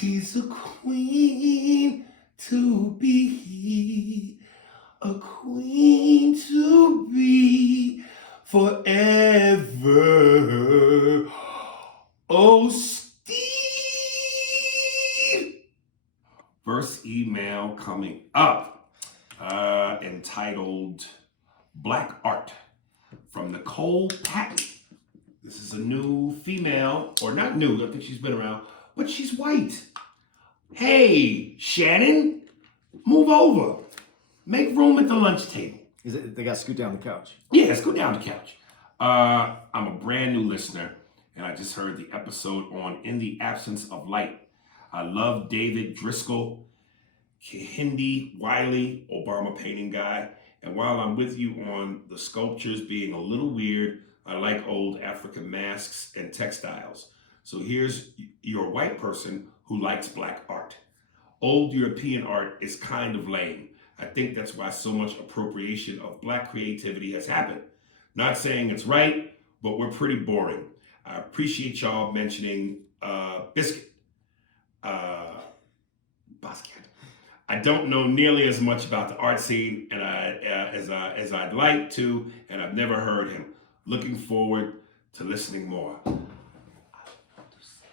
She's a queen to be, a queen to be forever. Oh, Steve! First email coming up, entitled Black Art from Nicole Patton. This is a new female, or not new, I think she's been around, but she's white. Hey, Shannon, move over. Make room at the lunch table. They got to scoot down the couch. Yeah, scoot down the couch. I'm a brand new listener, and I just heard the episode on In the Absence of Light. I love David Driscoll, Kehinde Wiley, Obama painting guy. And while I'm with you on the sculptures being a little weird, I like old African masks and textiles. So here's your white person who likes black art. Old European art is kind of lame. I think that's why so much appropriation of black creativity has happened. Not saying it's right, but we're pretty boring. I appreciate y'all mentioning Biscuit. Basquiat. I don't know nearly as much about the art scene and as I'd like to, and I've never heard him. Looking forward to listening more. I want to say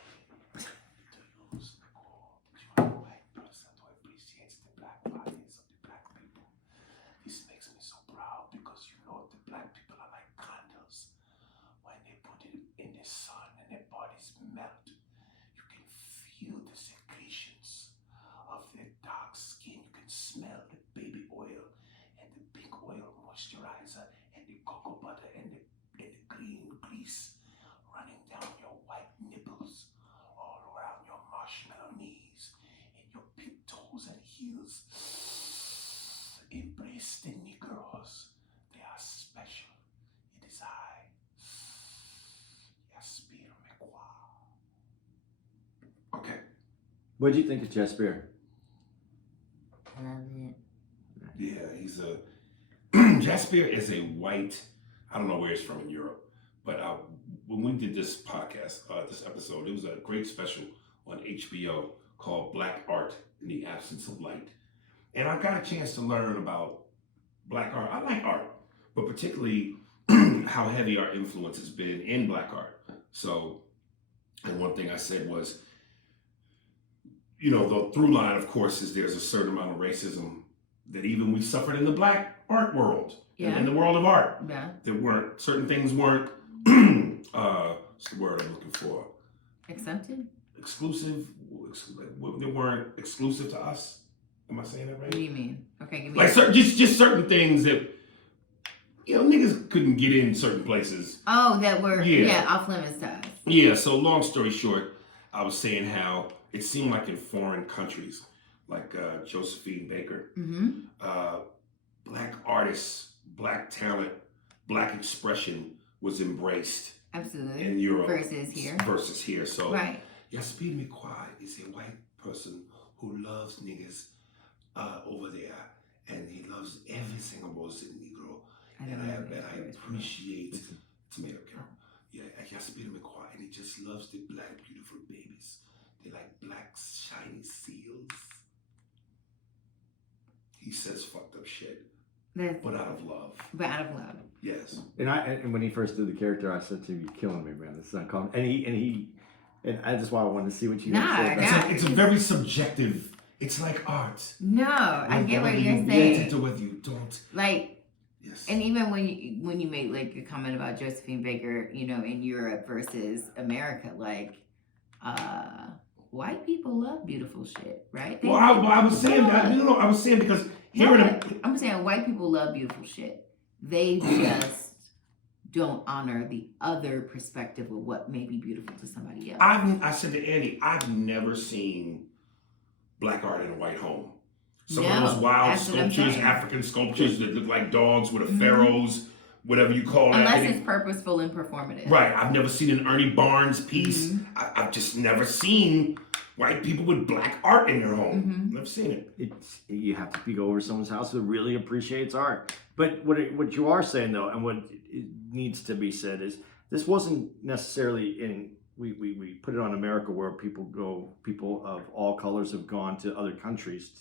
to you, Nicole, that you are a white person who appreciates the black bodies of the black people. This makes me so proud because you know the black people are like candles. When they put it in the sun and their bodies melt, you can feel the secretions of their dark skin. You can smell the baby oil and the pink oil moisturizer and the cocoa butter and the green grease running down your white nipples, all around your marshmallow knees, and your pink toes and heels. Embrace the Negroes. They are special. It is I, Yaspir McQuarrie. Okay. What did you think of Jasper? I love it. Yeah, he's a Jasper is a white. I don't know where he's from in Europe, but when we did this podcast, this episode, it was a great special on HBO called Black Art in the Absence of Light, and I got a chance to learn about black art. I like art, but particularly how heavy our influence has been in black art. So, and one thing I said was, you know, the through line, of course, is there's a certain amount of racism that even we suffered in the black art world, in the world of art. Yeah. There weren't, certain things weren't, what's the word I'm looking for? Accepted? Exclusive, they weren't exclusive to us. Am I saying that right? What do you mean? Okay, give me Like just certain things that, you know, niggas couldn't get in certain places. Oh, that were, off limits to us. Yeah, so long story short, I was saying how it seemed like in foreign countries, like Josephine Baker, black artists, black talent, black expression was embraced. Absolutely. In Europe. Versus here. So, right. Yaspir McQuarrie is a white person who loves niggas over there, and he loves every single Muslim Negro. And I appreciate tomato Carol. Yeah, Yaspir McQuarrie, and he just loves the black beautiful babies. They like black shiny seals. He says fucked up shit, but out of love. Yes. And when he first did the character, I said to him, "You're killing me, man. This is uncommon." And that's why I wanted to see what you had to say. It's a very subjective. It's like art. No, I get what you're saying. To whether you don't like. Yes. And even when you made like a comment about Josephine Baker, you know, in Europe versus America, like, white people love beautiful shit, right? I was saying that. You know, I was saying because I'm saying white people love beautiful shit. They just don't honor the other perspective of what may be beautiful to somebody else. I said to Andy, I've never seen black art in a white home. Some of those wild sculptures, African sculptures that look like dogs with a pharaohs, whatever you call that. Unless it's purposeful and performative. Right. I've never seen an Ernie Barnes piece. I've just never seen white people with black art in their home. Never seen it. You have to go over someone's house that really appreciates art. But what you are saying, though, and what needs to be said is, this wasn't necessarily we put it on America, where people of all colors have gone to other countries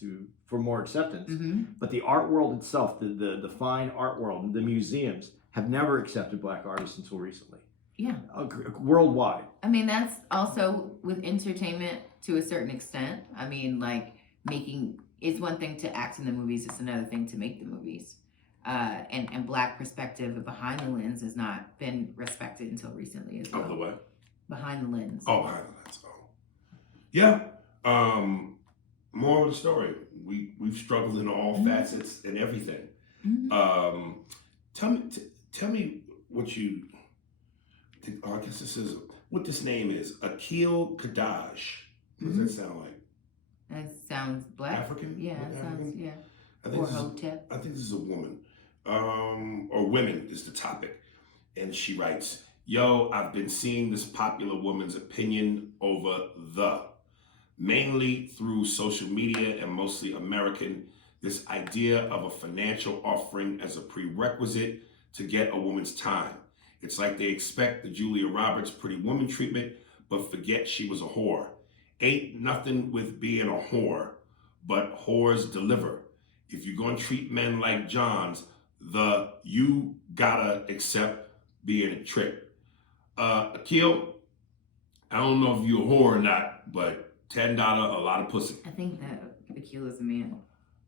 for more acceptance. Mm-hmm. But the art world itself, the fine art world, the museums have never accepted black artists until recently. Yeah. Worldwide. I mean, that's also with entertainment to a certain extent. I mean, like it's one thing to act in the movies, it's another thing to make the movies. And black perspective behind the lens has not been respected until recently as well. Of the what? Behind the lens. Oh, behind the lens. Oh, yeah. More of the story. We've struggled in all facets and everything. Mm-hmm. Tell me what you. I guess this is what this name is. Akil Kadash. What does that sound like? That sounds black. African? Yeah, it sounds, yeah. I think Or Hotep. I think this is a woman. Or women is the topic. And she writes, yo, I've been seeing this popular woman's opinion over mainly through social media and mostly American, this idea of a financial offering as a prerequisite to get a woman's time. It's like they expect the Julia Roberts Pretty Woman treatment, but forget she was a whore. Ain't nothing with being a whore, but whores deliver. If you're gonna treat men like Johns, you gotta accept being a trick. Akil, I don't know if you're a whore or not, but $10, a lot of pussy. I think that Akil is a man.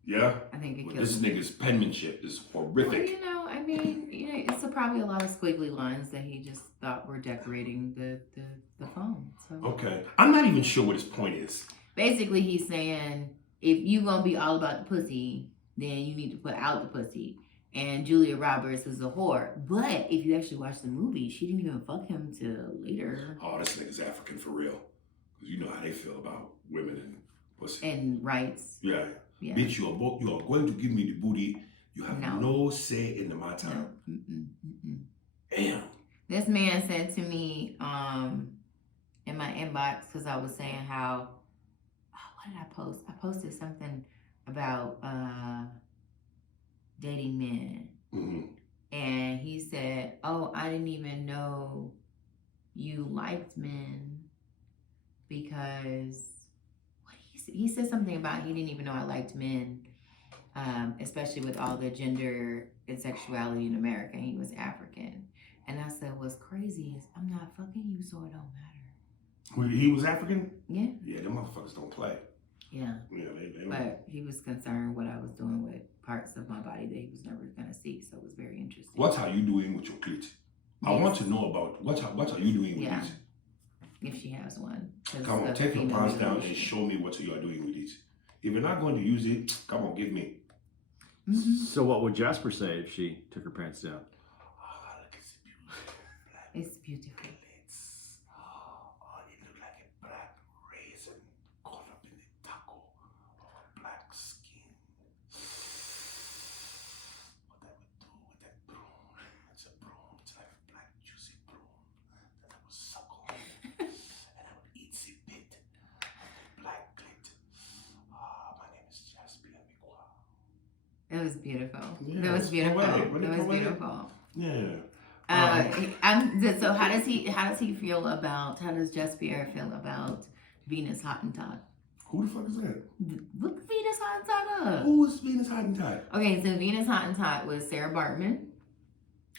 Yeah? I think Akil. Well, this nigga's penmanship is horrific. Well, I mean, it's probably a lot of squiggly lines that he just thought were decorating the phone. So Okay. I'm not even sure what his point is. basically, he's saying if you gonna be all about the pussy, then you need to put out the pussy. And Julia Roberts is a whore. But if you actually watch the movie, she didn't even fuck him till later. Oh, this nigga's African for real. You know how they feel about women and pussy. And rights. Yeah. Yeah. Bitch, you are going to give me the booty. You have no say in the matter. No. Damn. This man said to me in my inbox, because I was saying how, what did I post? I posted something about dating men. Mm-hmm. And he said, oh, I didn't even know you liked men because he said something about he didn't even know I liked men, especially with all the gender and sexuality in America. He was African. And I said, what's crazy is I'm not fucking you, so it don't matter. He was African? Yeah. Yeah, them motherfuckers don't play. Yeah. Yeah, they But he was concerned what I was doing with parts of my body that he was never going to see, so it was very interesting. What are you doing with your clit? I want to know about what are you doing with it? If she has one. Come on, take your pants down and show me what you are doing with it. If you're not going to use it, come on, give me. Mm-hmm. So what would Jasper say if she took her pants down? Oh, look, it's beautiful. It's beautiful. Oh, it looks like a black raisin caught up in the taco of a black skin. What I would do with that broom? It's a broom. It's like a black juicy broom that I would suck on, and I would eat the bit of the black clit. My name is Jasper Mikwa. It was beautiful. Yeah, That was beautiful. poetic. That was beautiful. Yeah. So how does he feel about, how does Jasper feel about Venus Hottentot? Who the fuck is that? Look Venus Hottentot up. Who is Venus Hottentot? Okay, so Venus Hottentot was Sarah Bartman.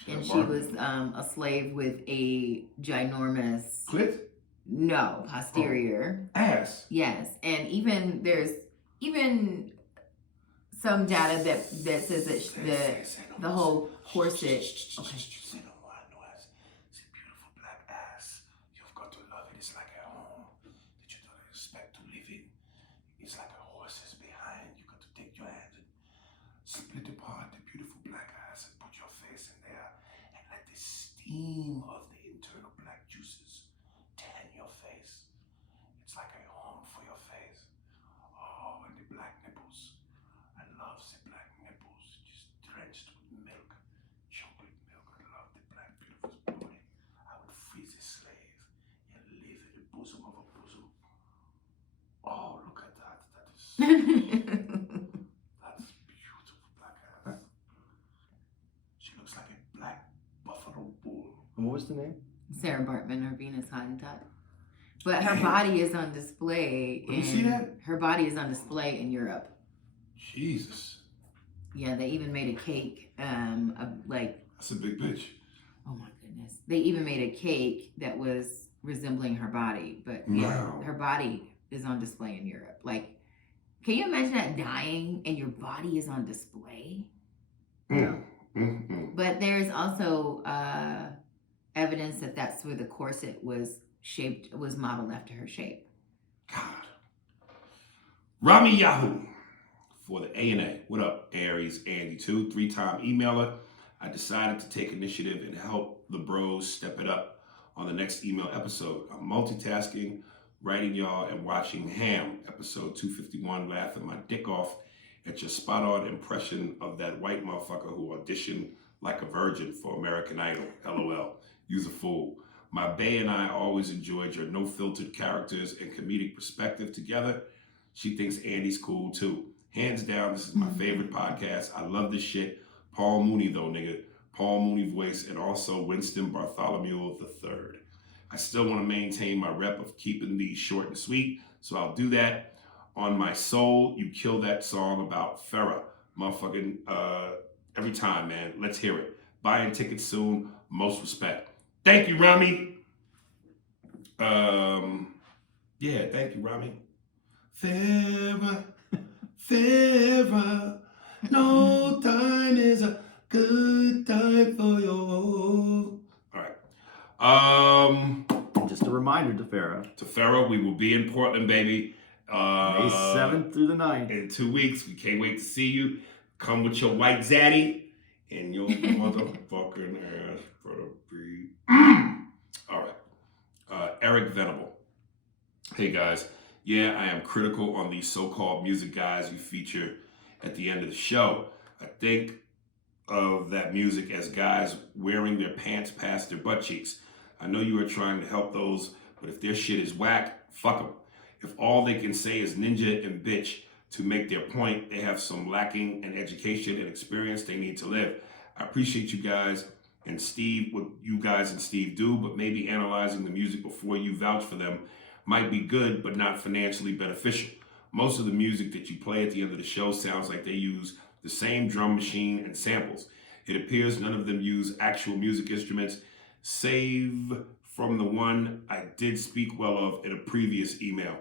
And she was a slave with a ginormous Clit? No, posterior. Ass. Yes. And there's some data that says that the whole corset. Okay. It's a beautiful black ass. You've got to love it. It's like a home that you don't expect to live in. It's like a horse's behind. You got to take your hand and split apart the beautiful black ass and put your face in there and let the steam of the internal black juices tan your face. It's like a home for your face. Oh, and the black nipples. I love the black nipples, just drenched with milk, chocolate milk. I love the black beautiful body. I would freeze a slave and live in the bosom of a bosom. Oh, look at that. That's beautiful black ass. She looks like a black buffalo bull. And what was the name? Sarah Bartman or Venus Hottentot. But her Damn. body is on display. Let me see that. Her body is on display in Europe. Jesus. Yeah, they even made a cake. That's a big bitch. Oh my goodness. They even made a cake that was resembling her body, but yeah, Wow. her body is on display in Europe. Like, can you imagine that dying and your body is on display? But there's also evidence that that's where the corset was modeled after her shape. God. Rami Yahoo for the A&A. What up, Aries Andy 2, 3-time emailer. I decided to take initiative and help the bros step it up on the next email episode. I'm multitasking, writing y'all and watching Ham, episode 251, laughing my dick off at your spot-on impression of that white motherfucker who auditioned like a virgin for American Idol. LOL. You's a fool. My bae and I always enjoyed your no-filtered characters and comedic perspective together. She thinks Andy's cool too. Hands down, this is my favorite podcast. I love this shit. Paul Mooney though, nigga. Paul Mooney voice, and also Winston Bartholomew III. I still want to maintain my rep of keeping these short and sweet, so I'll do that. On my soul, you kill that song about Farrah. Motherfucking every time, man. Let's hear it. Buying tickets soon. Most respect. Thank you, Rami. Yeah, thank you, Rami. Farrah, Farrah, no time is a good time for you. All right. Just a reminder to Farrah. To Farrah, we will be in Portland, baby. May 7th through the 9th. In 2 weeks. We can't wait to see you. Come with your white zaddy and your motherfucking ass for the breed. All right. Eric Venable. Hey, guys. Yeah, I am critical on these so-called music guys you feature at the end of the show. I think of that music as guys wearing their pants past their butt cheeks. I know you are trying to help those, but if their shit is whack, fuck them. If all they can say is ninja and bitch to make their point, they have some lacking in education and experience they need to live. I appreciate you guys and Steve, what you guys and Steve do, but maybe analyzing the music before you vouch for them might be good, but not financially beneficial. Most of the music that you play at the end of the show sounds like they use the same drum machine and samples. It appears none of them use actual music instruments, save from the one I did speak well of in a previous email.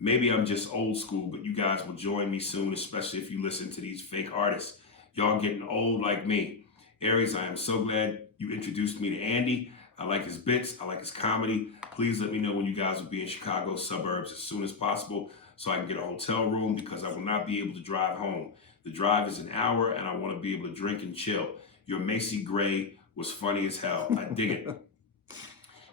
Maybe I'm just old school, but you guys will join me soon, especially if you listen to these fake artists. Y'all getting old like me. Aries, I am so glad you introduced me to Andy. I like his bits. I like his comedy. Please let me know when you guys will be in Chicago suburbs as soon as possible so I can get a hotel room because I will not be able to drive home. The drive is an hour and I want to be able to drink and chill. Your Macy Gray was funny as hell. I dig it.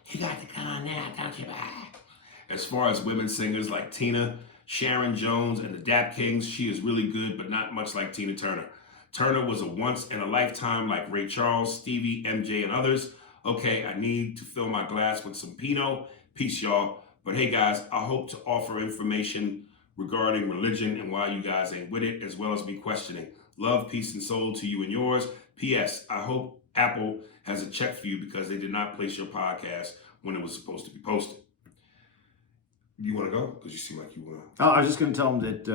You got to come on now, don't you, back? As far as women singers like Tina, Sharon Jones, and the Dap Kings, she is really good, but not much like Tina Turner. Turner was a once in a lifetime like Ray Charles, Stevie, MJ, and others. Okay, I need to fill my glass with some Pinot. Peace, y'all. But hey, guys, I hope to offer information regarding religion and why you guys ain't with it, as well as me questioning. Love, peace, and soul to you and yours. P.S. I hope Apple has a check for you because they did not place your podcast when it was supposed to be posted. You want to go? Because you seem like you want to. Oh, I was just going to tell them that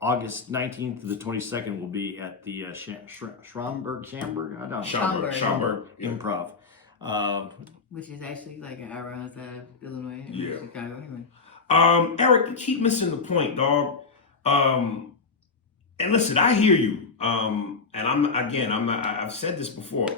August 19th to the 22nd will be at the Schaumburg, I don't know. Schaumburg. Yeah. Improv. Which is actually like an hour outside of Illinois. Yeah. Chicago, anyway. Eric, you keep missing the point, dog. And listen, I hear you. And I've said this before.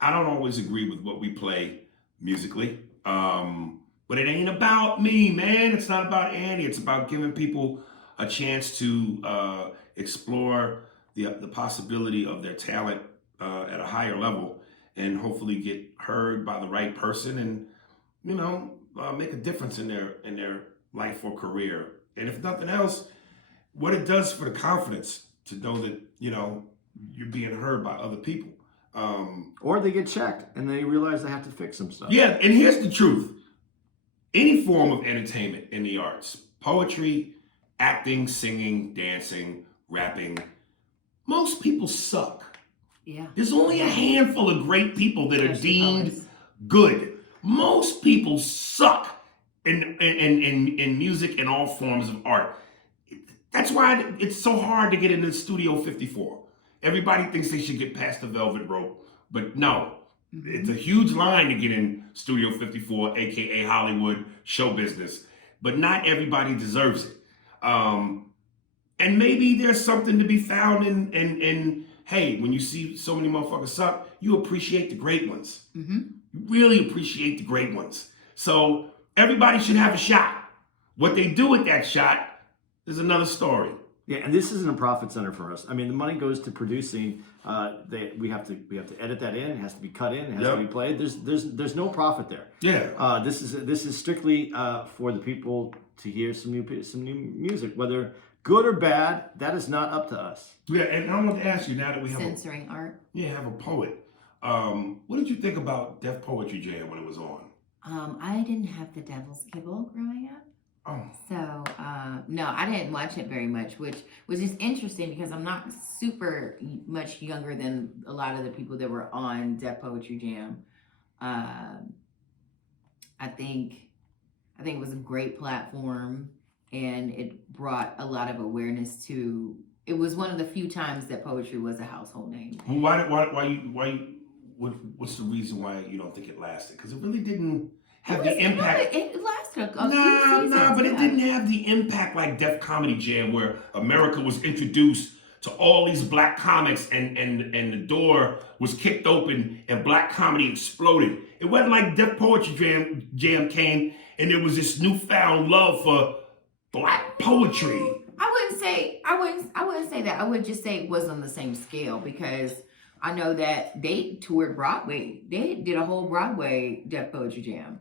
I don't always agree with what we play musically. But it ain't about me, man. It's not about Andy. It's about giving people a chance to explore the possibility of their talent at a higher level and hopefully get heard by the right person and, make a difference in their life or career. And if nothing else, what it does for the confidence to know that, you're being heard by other people. Or they get checked and they realize they have to fix some stuff. Yeah, and here's the truth. Any form of entertainment in the arts, poetry, acting, singing, dancing, rapping, most people suck. Yeah. There's only a handful of great people that are Especially deemed poets. good. Most people suck. in music and all forms of art. That's why it's so hard to get into Studio 54. Everybody thinks they should get past the velvet rope, but no. It's a huge line to get in Studio 54, aka Hollywood show business, but not everybody deserves it. And maybe there's something to be found in hey, when you see so many motherfuckers suck, you appreciate the great ones. You really appreciate the great ones. So everybody should have a shot. What they do with that shot is another story. Yeah, and this isn't a profit center for us. I mean, the money goes to producing. We have to edit that in. It has to be cut in. It has to be played. There's no profit there. Yeah. This is strictly for the people to hear some new music, whether good or bad. That is not up to us. Yeah, and I want to ask you now that we have censoring art. Yeah, have a poet. What did you think about Def Poetry Jam when it was on? I didn't have the Devil's Kibble growing up. Oh. So, no, I didn't watch it very much, which was just interesting because I'm not super much younger than a lot of the people that were on Def Poetry Jam. I think it was a great platform, and it brought a lot of awareness to. It was one of the few times that poetry was a household name. Well, what's the reason why you don't think it lasted? Because it really didn't have the impact. No, it lasted a few seasons. But it didn't have the impact like Def Comedy Jam, where America was introduced to all these black comics and the door was kicked open and black comedy exploded. It wasn't like Def Poetry Jam came and there was this newfound love for black poetry. I wouldn't say that. I would just say it was on the same scale because I know that they toured Broadway. They did a whole Broadway Def Poetry Jam.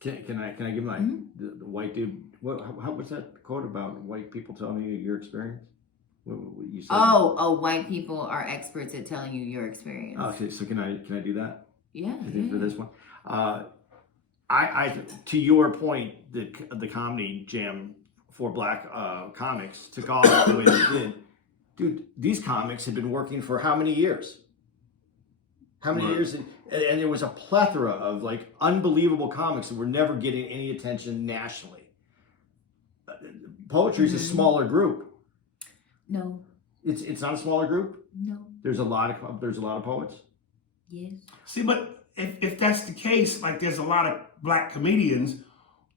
Can I give my the white dude? What's that quote about white people telling you your experience? What you said? Oh, white people are experts at telling you your experience. Okay, so can I do that? Yeah. For this one, I to your point, the comedy jam for black comics took off the way it did. Dude, these comics had been working for how many years? How many years? And there was a plethora of like unbelievable comics that were never getting any attention nationally. Poetry is a smaller group. No. It's not a smaller group. No. There's a lot of poets. Yes. See, but if that's the case, like there's a lot of black comedians.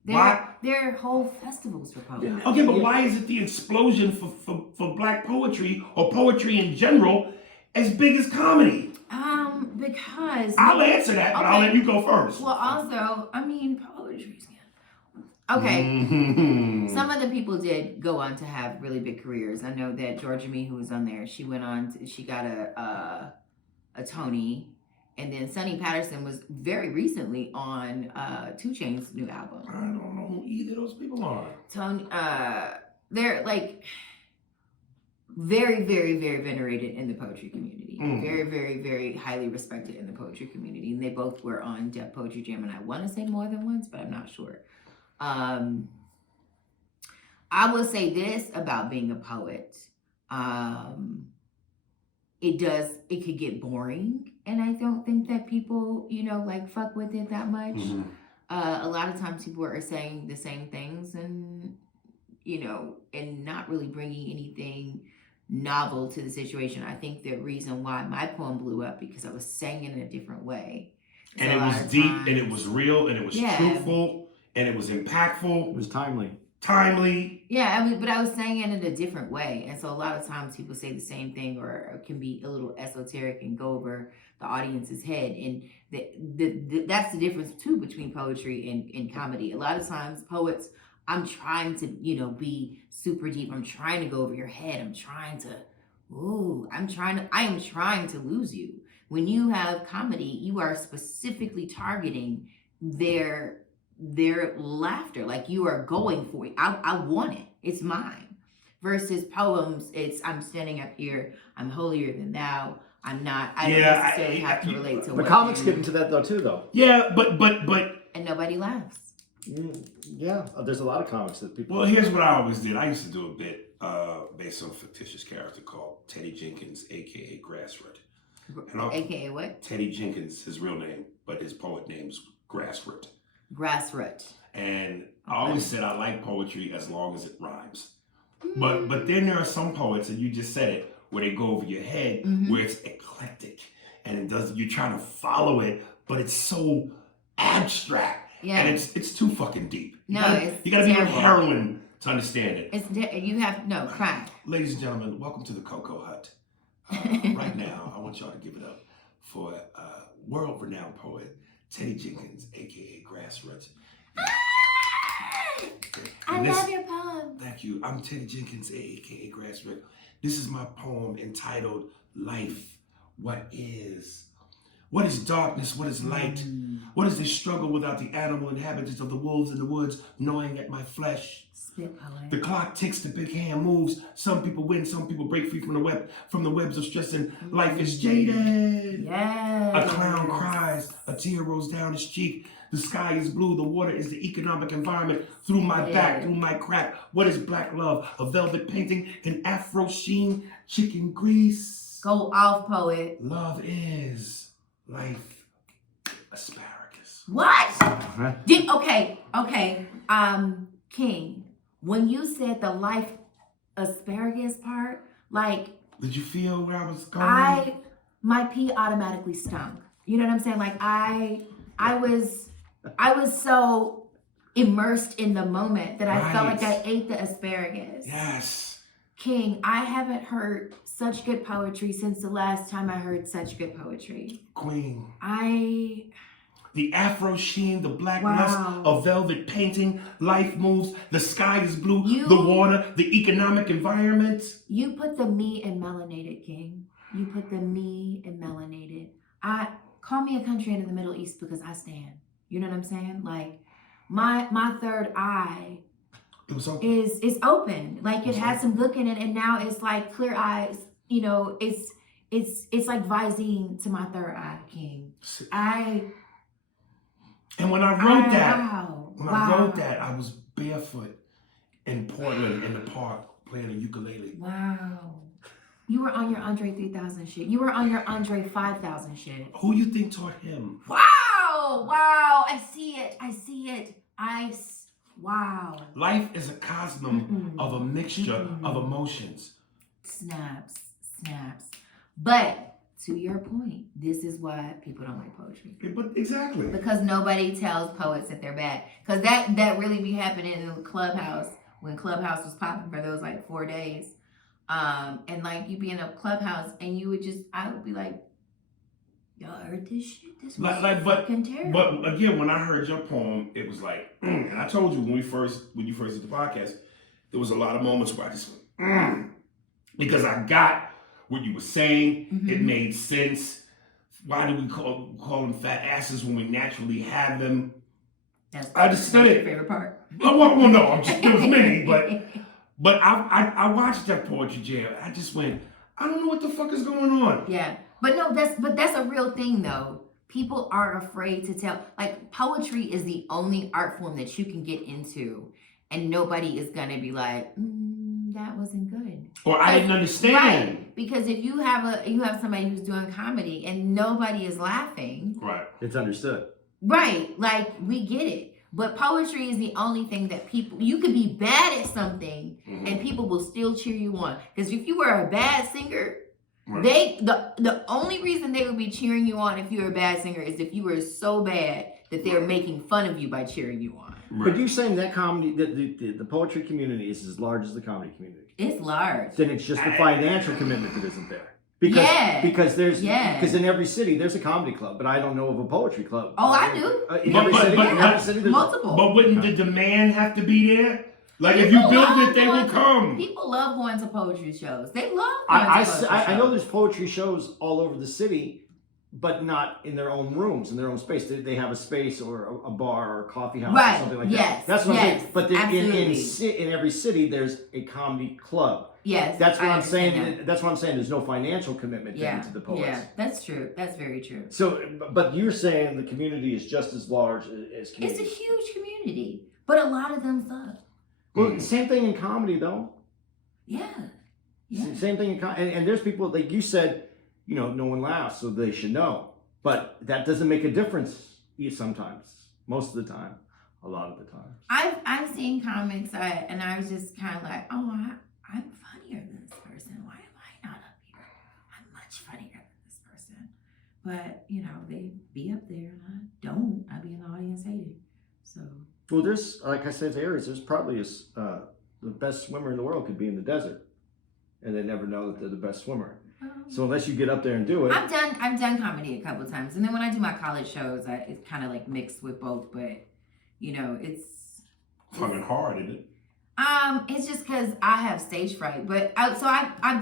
There are whole festivals for poetry. Yeah. Okay, but why is it the explosion for black poetry or poetry in general as big as comedy? Because I'll answer that, but I'll let you go first. Well, also, I mean, poetry's okay. Some of the people did go on to have really big careers. I know that Georgia Me, who was on there, she went on. She got a Tony, and then Sonny Patterson was very recently on 2 Chainz's new album. I don't know who either of those people are. Tony, they're like very, very, very venerated in the poetry community. Very, very, very highly respected in the poetry community. And they both were on Def Poetry Jam, and I want to say more than once, but I'm not sure. I will say this about being a poet. It could get boring, and I don't think that people, like fuck with it that much. A lot of times people are saying the same things and not really bringing anything novel to the situation. I think the reason why my poem blew up because I was saying it in a different way. And it was deep, and it was real, and it was truthful, and it was impactful. It was timely. Yeah, but I was saying it in a different way. And so a lot of times people say the same thing or can be a little esoteric and go over the audience's head. And that's the difference, too, between poetry and comedy. A lot of times poets, I'm trying to, be super deep. I'm trying to go over your head. I am trying to lose you. When you have comedy, you are specifically targeting their laughter. Like you are going for it. I want it. It's mine. Versus poems, it's I'm standing up here. I'm holier than thou. I'm not. I don't necessarily have to relate to. The comics get into that though. Yeah, but and nobody laughs. Yeah, there's a lot of comics that people. Well, here's what I always did. I used to do a bit based on a fictitious character called Teddy Jenkins, aka Grassroot. AKA what? Teddy Jenkins, his real name, but his poet name's Grassroot. Grassroot. And I always said I like poetry as long as it rhymes. But then there are some poets, and you just said it, where they go over your head, where it's eclectic, and it does. You're trying to follow it, but it's so abstract, and it's too fucking deep. You gotta be on heroin to understand it. You have no crack. Ladies and gentlemen, welcome to the Cocoa Hut. Right now, I want y'all to give it up for world-renowned poet Teddy Jenkins, aka Grassroots. I love your poem. Thank you. I'm Teddy Jenkins, aka Grassroots. This is my poem entitled "Life." What is? What is darkness? What is light? What is this struggle without the animal inhabitants of the wolves in the woods gnawing at my flesh? Spit poet. The clock ticks, the big hand moves. Some people win, some people break free from the webs of stress, and life is jaded. Yes. A clown cries, a tear rolls down his cheek. The sky is blue, the water is the economic environment. Through my back, through my crack. What is black love? A velvet painting, an afro sheen, chicken grease. Go off, poet. Love is life asparagus. What? Okay. King, when you said the life asparagus part, like, did you feel where I was going? My pee automatically stunk. You know what I'm saying? Like I was so immersed in the moment that I felt like I ate the asparagus. Yes. King, I haven't heard such good poetry since the last time I heard such good poetry. Queen. The afro sheen, the black lust, a velvet painting, life moves, the sky is blue, the water, the economic environment. You put the me in melanated, King. You put the me in melanated. Call me a country in the Middle East because I stand. You know what I'm saying? Like my third eye is open. Like it had some look in it, and now it's like clear eyes. You know, it's like Visine to my third eye, King. And when I wrote I wrote that, I was barefoot in Portland in the park playing a ukulele. Wow. You were on your Andre 3000 shit. You were on your Andre 5000 shit. Who you think taught him? Wow. I see it. Wow. Life is a cosmos of a mixture of emotions. Snaps. But to your point, this is why people don't like poetry. But exactly. Because nobody tells poets that they're bad. Because that really be happening in the Clubhouse when Clubhouse was popping for those like 4 days. And like you'd be in a Clubhouse and I would be like, y'all heard this shit? This was fucking terrible. But again, when I heard your poem, it was like, and I told you when you first did the podcast, there was a lot of moments where I just went, because I got what you were saying. It made sense. Why do we call them fat asses when we naturally have them? That's understood your it. favorite part. Well, no, there was many, but I watched that poetry jam. I just went, I don't know what the fuck is going on. Yeah, but that's a real thing though. People are afraid to tell. Like poetry is the only art form that you can get into, and nobody is gonna be like, that wasn't good. Or I didn't understand. Right. Because if you have somebody who's doing comedy and nobody is laughing. Right. It's understood. Right. Like we get it. But poetry is the only thing that you could be bad at something and people will still cheer you on. Because if you were a bad singer, the only reason they would be cheering you on if you were a bad singer is if you were so bad that they're making fun of you by cheering you on. Right. But you're saying that comedy, the poetry community is as large as the comedy community. It's large. Then it's just the financial commitment that isn't there. Because in every city there's a comedy club, but I don't know of a poetry club. Oh, I do. In every city there's multiple. But wouldn't the demand have to be there? Like if you build it, they will come. People love going to poetry shows. They love I know there's poetry shows all over the city, but not in their own rooms, in their own space. They have a space or a bar or a coffee house or something like that. That's what I'm saying. But in every city, there's a comedy club. Yes. That's what I'm saying. That's what I'm saying. There's no financial commitment to the poets. Yeah, that's true. That's very true. So, but you're saying the community is just as large as community. It's a huge community, but a lot of them suck. Well, same thing in comedy, though. Yeah. Same thing in comedy. And there's people, like you said, no one laughs, so they should know. But that doesn't make a difference sometimes, most of the time. a lot of the time. I've seen comics and I was just kind of like, oh, I'm funnier than this person. Why am I not up here? I'm much funnier than this person. But you know, they be up there and I don't. I be in the audience hating. So. Well, there's, like I said to Aries, there's probably the best swimmer in the world could be in the desert, and they never know that they're the best swimmer. So unless you get up there and do it, I've done comedy a couple times, and then when I do my college shows, it's kind of like mixed with both. But you know, it's fucking hard, isn't it? It's just because I have stage fright. But I've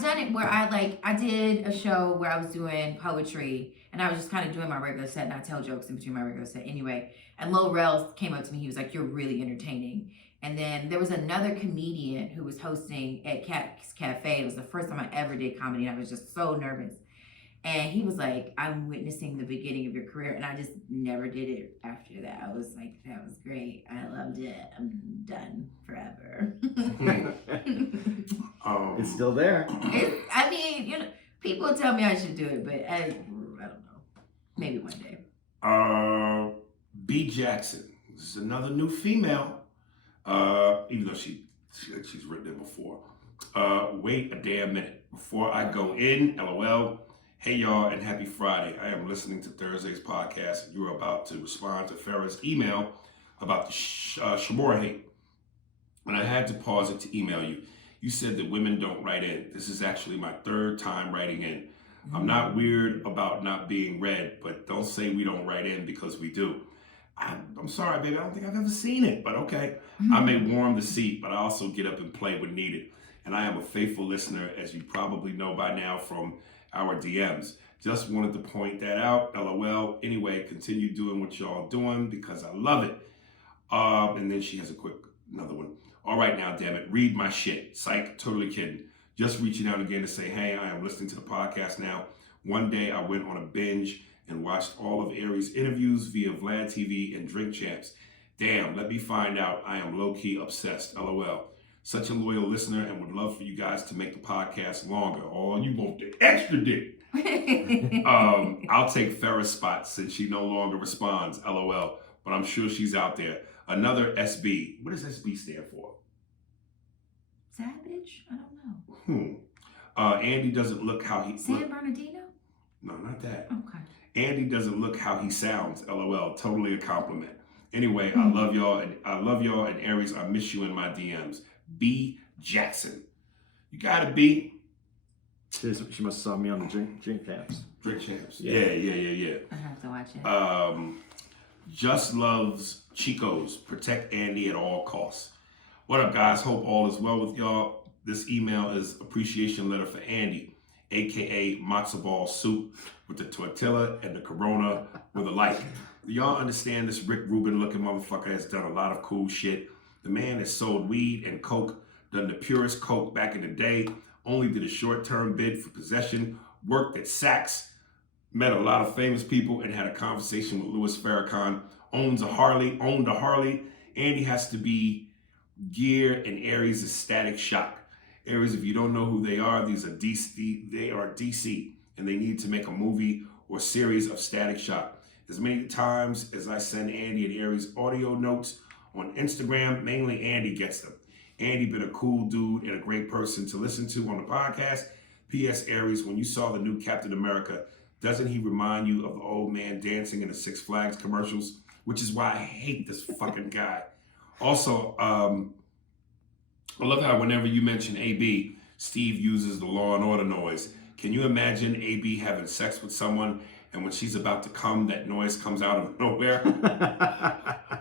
done it where I did a show where I was doing poetry, and I was just kind of doing my regular set, and I tell jokes in between my regular set anyway. And Lil Rel came up to me. He was like, "You're really entertaining." And then there was another comedian who was hosting at Cat's Cafe. It was the first time I ever did comedy. And I was just so nervous. And he was like, "I'm witnessing the beginning of your career." And I just never did it after that. I was like, that was great. I loved it. I'm done forever. it's still there. I mean, you know, people tell me I should do it, but I don't know. Maybe one day. B. Jackson. This is another new female. Even though she's written it before. Wait a damn minute. Before I go in, LOL. Hey y'all, and happy Friday. I am listening to Thursday's podcast, and you are about to respond to Farrah's email about the Shamora hate. And I had to pause it to email you. You said that women don't write in. This is actually my third time writing in. I'm not weird about not being read, but don't say we don't write in because we do. I'm sorry, baby. I don't think I've ever seen it, but okay. I may warm the seat, but I also get up and play when needed. And I am a faithful listener, as you probably know by now from our DMs. Just wanted to point that out. LOL. Anyway, continue doing what y'all doing because I love it. And then she has another one. All right now, damn it. Read my shit. Psych. Totally kidding. Just reaching out again to say, hey, I am listening to the podcast now. One day I went on a binge and watched all of Aries' interviews via Vlad TV and Drink Champs. Damn, let me find out. I am low-key obsessed. LOL. Such a loyal listener and would love for you guys to make the podcast longer. Oh, you want the extra dick. I'll take Farrah's spot since she no longer responds. LOL. But I'm sure she's out there. Another SB. What does SB stand for? Sad bitch? I don't know. Andy doesn't look how he... San Bernardino? No, not that. Okay. Andy doesn't look how he sounds. LOL. Totally a compliment. Anyway, I love y'all and Aries. I miss you in my DMs. B. Jackson. You gotta be. She must have saw me on the drink champs. Drink Champs. Yeah. I have to watch it. Just loves Chicos. Protect Andy at all costs. What up, guys? Hope all is well with y'all. This email is appreciation letter for Andy, aka matzo ball soup with the tortilla and the Corona with a like. Do y'all understand this Rick Rubin looking motherfucker has done a lot of cool shit? The man has sold weed and coke, done the purest coke back in the day, only did a short-term bid for possession, worked at Saks, met a lot of famous people, and had a conversation with Louis Farrakhan, owned a Harley. Andy has to be gear and Aries is Static Shock. Aries, if you don't know who they are DC, and they need to make a movie or series of Static Shock. As many times as I send Andy and Aries audio notes on Instagram, mainly Andy gets them. Andy been a cool dude and a great person to listen to on the podcast. P.S. Aries, when you saw the new Captain America, doesn't he remind you of the old man dancing in the Six Flags commercials? Which is why I hate this fucking guy. Also, I love how whenever you mention AB, Steve uses the Law and Order noise. Can you imagine AB having sex with someone and when she's about to come, that noise comes out of nowhere?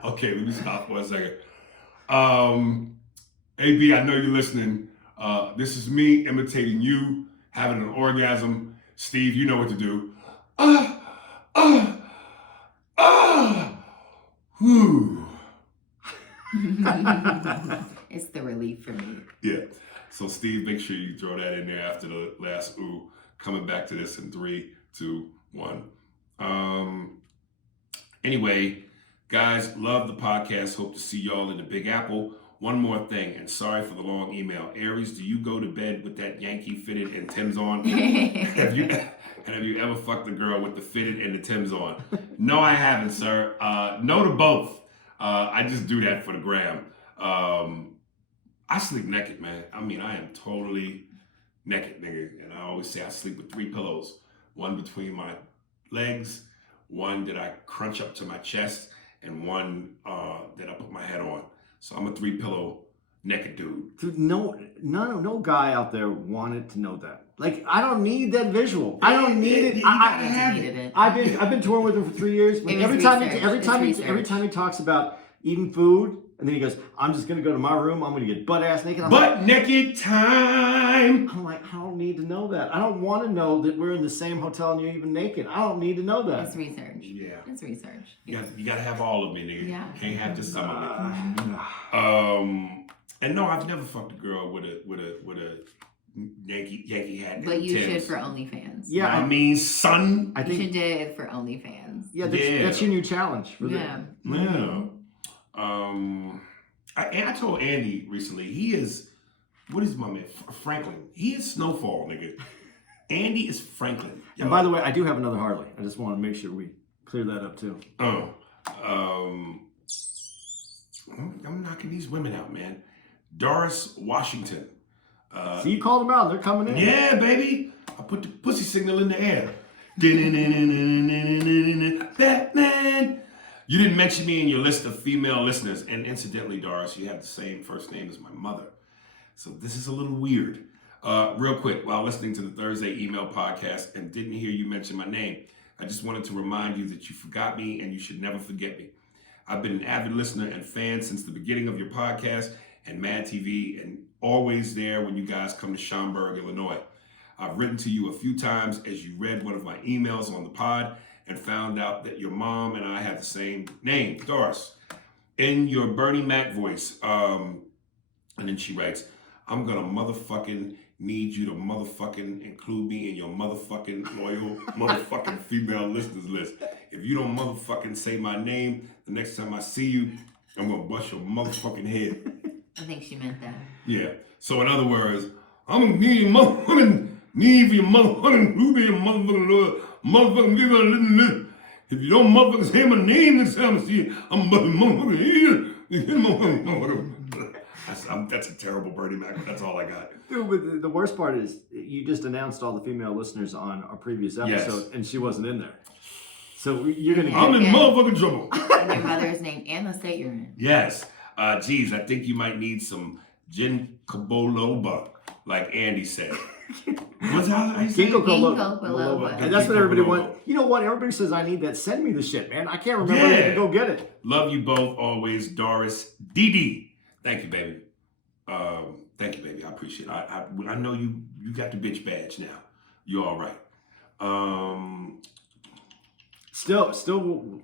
Okay, let me stop for a second. AB, I know you're listening. This is me imitating you, having an orgasm. Steve, you know what to do. Whew. It's the relief for me. Yeah. So Steve, make sure you throw that in there after the last ooh. Coming back to this in 3, 2, 1. Anyway, guys, love the podcast. Hope to see y'all in the Big Apple. One more thing, and sorry for the long email. Aries, do you go to bed with that Yankee fitted and Tim's on? Have you ever fucked a girl with the fitted and the Tim's on? No, I haven't, sir. No to both. I just do that for the gram. I sleep naked, man. I mean, I am totally naked, nigga. And I always say I sleep with 3 pillows. One between my legs, one that I crunch up to my chest, and one that I put my head on. So I'm a 3-pillow naked dude. Dude, no guy out there wanted to know that. Like, I don't need that visual. I don't need it. I needed it. I've been touring with him for 3 years. It was Every time he talks about eating food, and then he goes, "I'm just gonna go to my room. I'm gonna get butt ass naked." Naked time. I'm like, I don't need to know that. I don't want to know that we're in the same hotel and you're even naked. I don't need to know that. It's research. Yeah. It's research. You gotta have all of me, nigga. Yeah. Can't have just some of it. And no, I've never fucked a girl with a Yankee hat. But and you Timbs. should for OnlyFans. Yeah, I mean, son. I You think should do it for OnlyFans. yeah, that's your new challenge for Yeah. Yeah. I told Andy recently, he is, what is my man? Franklin. He is Snowfall, nigga. Andy is Franklin. And by the way, I do have another Harley. I just want to make sure we clear that up too. I'm knocking these women out, man. Doris Washington. So you called them out. They're coming in. Yeah, baby. I put the pussy signal in the air. Batman. You didn't mention me in your list of female listeners. And incidentally, Doris, you have the same first name as my mother. So this is a little weird. Real quick, while listening to the Thursday email podcast and didn't hear you mention my name, I just wanted to remind you that you forgot me and you should never forget me. I've been an avid listener and fan since the beginning of your podcast and Mad TV, and always there when you guys come to Schaumburg, Illinois. I've written to you a few times as you read one of my emails on the pod and found out that your mom and I have the same name, Doris. In your Bernie Mac voice, and then she writes, I'm gonna motherfucking need you to motherfucking include me in your motherfucking loyal motherfucking female listeners list. If you don't motherfucking say my name, the next time I see you, I'm gonna bust your motherfucking head. I think she meant that. Yeah. So in other words, I'm gonna need your motherfucking need for your motherfucking include me in motherfucking give me a little. If you don't motherfucking say my name next time I see you, I'm motherfucking here. That's a terrible Bernie Mac, but that's all I got. Dude, but the worst part is you just announced all the female listeners on our previous episode, and she wasn't in there. So you're gonna. I'm in motherfucking trouble. And your mother's name and the state you're in. Yes. Geez, I think you might need some gin kaboloba, like Andy said. What's how I say? Ginkgo Ginkgo biloba. biloba. And that's what everybody wants. You know what? Everybody says I need that. Send me the shit, man. I can't remember. I need to go get it. Love you both always, Doris DD. Thank you, baby. Thank you, baby. I appreciate it. I know you got the bitch badge now. You're all right. Still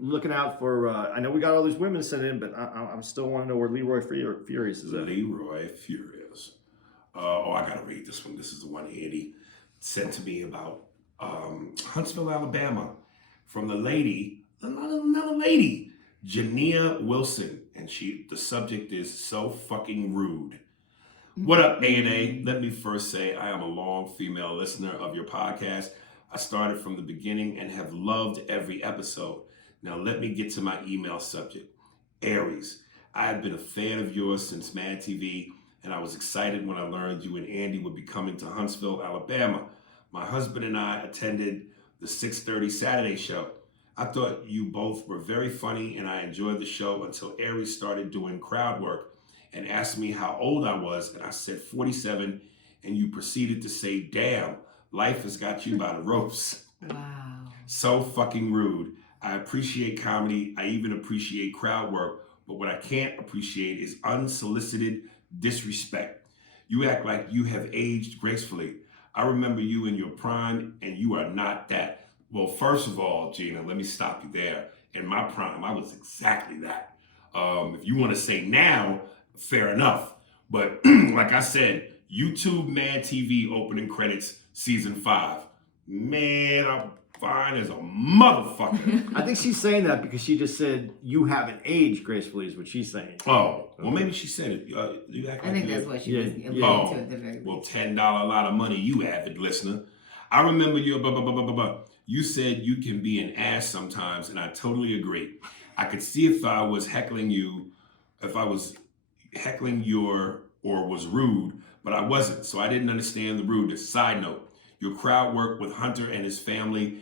looking out for. I know we got all these women sent in, but I'm still want to know where Leroy Furious is at. Leroy Furious. I gotta read this one. This is the one Andy sent to me about Huntsville, Alabama, from the lady, another lady, Jania Wilson, and the subject is so fucking rude. What up, A&A? Let me first say I am a long female listener of your podcast. I started from the beginning and have loved every episode. Now let me get to my email subject. Aries, I have been a fan of yours since Mad TV, and I was excited when I learned you and Andy would be coming to Huntsville, Alabama. My husband and I attended the 6:30 Saturday show. I thought you both were very funny and I enjoyed the show until Aries started doing crowd work and asked me how old I was, and I said 47, and you proceeded to say, damn, life has got you by the ropes. Wow. So fucking rude. I appreciate comedy. I even appreciate crowd work, but what I can't appreciate is unsolicited disrespect. You act like you have aged gracefully. I remember you in your prime, and you are not that. Well, first of all, Gina, let me stop you there. In my prime, I was exactly that. If you want to say now, fair enough. But like I said, YouTube Mad TV opening credits season 5. Man, I'm fine as a motherfucker. I think she's saying that because she just said you haven't aged gracefully is what she's saying. Oh, well, maybe she said it. You act I like think you- that's what she was alluding to at the very least. Well, $10 a lot of money, you avid listener. I remember you. You said you can be an ass sometimes, and I totally agree. I could see if I was heckling you, if I was heckling or was rude, but I wasn't. So I didn't understand the rudeness. Side note, your crowd work with Hunter and his family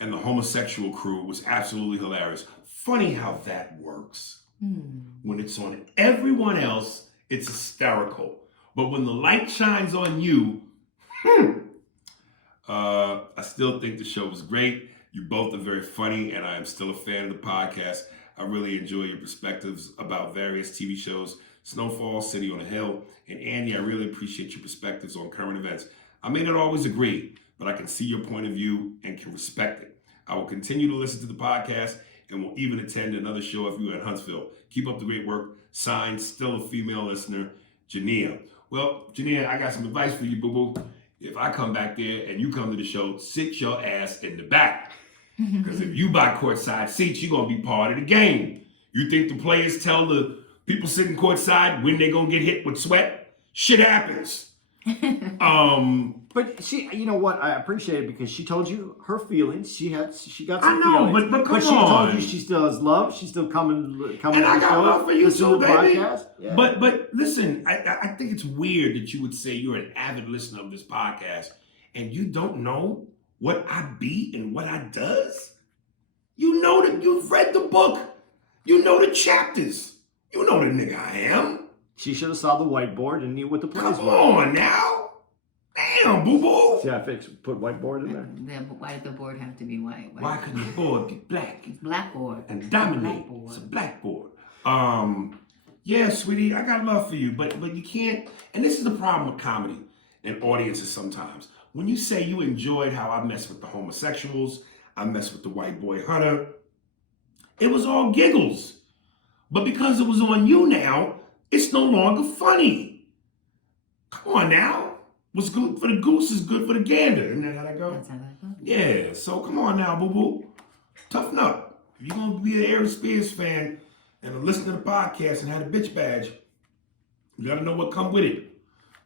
and the homosexual crew was absolutely hilarious. Funny how that works. When it's on everyone else, it's hysterical. But when the light shines on you, I still think the show was great. You both are very funny, and I am still a fan of the podcast. I really enjoy your perspectives about various TV shows, Snowfall, City on a Hill, and Andy, I really appreciate your perspectives on current events. I may not always agree, but I can see your point of view and can respect it. I will continue to listen to the podcast and will even attend another show if you are in Huntsville. Keep up the great work. Signed, still a female listener, Jania. Well, Jania, I got some advice for you, boo-boo. If I come back there and you come to the show, sit your ass in the back. Because if you buy courtside seats, you're going to be part of the game. You think the players tell the people sitting courtside when they're going to get hit with sweat? Shit happens. But she, you know what? I appreciate it because she told you her feelings. She got some I know, feelings. but come she on. told you she still has love. She's still coming. And I got love for you too, baby. Yeah. But listen, I think it's weird that you would say you're an avid listener of this podcast and you don't know what I be and what I does. You know that you've read the book. You know the chapters. You know the nigga I am. She should have saw the whiteboard and knew what the plays Come were. on now. Damn, boo-boo. See, I put whiteboard in there. Why did the board have to be white? Why couldn't the board be black It's blackboard. and dominate? Blackboard. It's a blackboard. Yeah, sweetie, I got love for you, but you can't. And this is the problem with comedy and audiences sometimes. When you say you enjoyed how I messed with the homosexuals, I messed with the white boy Hunter, it was all giggles. But because it was on you now, it's no longer funny. Come on now. What's good for the goose is good for the gander. Isn't that how that goes? That's how that goes. Yeah, so come on now, boo-boo. Toughen up. If you're going to be an Aries Spears fan and listen to the podcast and have a bitch badge, you got to know what come with it.